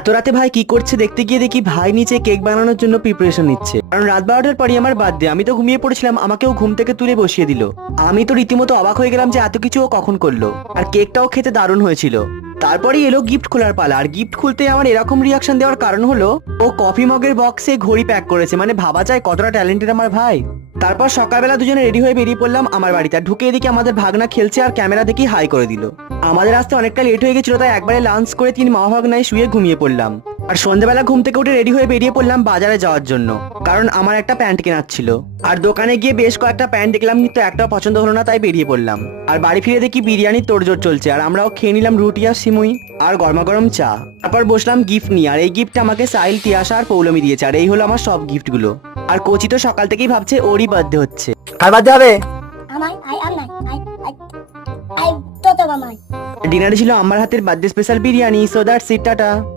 এত রাতে ভাই কি করছে দেখতে গিয়ে দেখি ভাই নিচে কেক বানানোর জন্য প্রিপারেশন নিচ্ছে। কারণ রাত 12টার পরই আমার বার্থডে, আমি তো ঘুমিয়ে পড়েছিলাম, আমাকেও ঘুম থেকে তুলে বসিয়ে দিল। আমি তো রীতিমতো অবাক হয়ে গেলাম যে এত কিছু ও কখন করলো। আর কেকটাও খেতে দারুণ হয়েছিল। তারপরেই এলো গিফট খোলার পালা। আর গিফট খুলতে আমার এরকম রিয়াকশন দেওয়ার কারণ হলো ও কফি মগের বক্সে ঘড়ি প্যাক করেছে। মানে ভাবা যায় কতটা ট্যালেন্টেড আমার ভাই। তারপর সকালবেলা দুজনে রেডি হয়ে বেরিয়ে পড়লাম আমার বাড়িতে। আর ঢুকে এদিকে আমাদের ভাগনা খেলছে আর ক্যামেরা দেখি হাই করে দিল। আমাদের আসতে অনেকটা লেট হয়ে গেছিল, তাই একবারে লাঞ্চ করে 3 মা ভাগনায় শুয়ে ঘুমিয়ে পড়লাম। আর সন্ধ্যাবেলা ঘুম থেকে উঠে রেডি হয়ে বেরিয়ে পড়লাম বাজারে যাওয়ার জন্য, কারণ আমার একটা প্যান্ট কেনার ছিল। আর দোকানে গিয়ে বেশ কয়েকটা প্যান্ট দেখলাম, কিন্তু একটাও পছন্দ হলো না, তাই বেরিয়ে পড়লাম। আর বাড়ি ফিরে দেখি বিরিয়ানির তোড়জোড় চলছে। আর আমরাও খেয়ে নিলাম রুটি আর সিমুই আর গরমা গরম চা। তারপর বসলাম গিফট নিয়ে। আর এই গিফটটা আমাকে সাইল, তিয়াশা আর পৌলমি দিয়েছে। আর এই হলো আমার সব গিফট গুলো। আর কোচি তো সকাল থেকেই ভাবছে ওরই বার্থডে হচ্ছে। কার বার্থডে হবে? ডিনারে ছিল আমার হাতের birthday special biryani. So that's it, tata.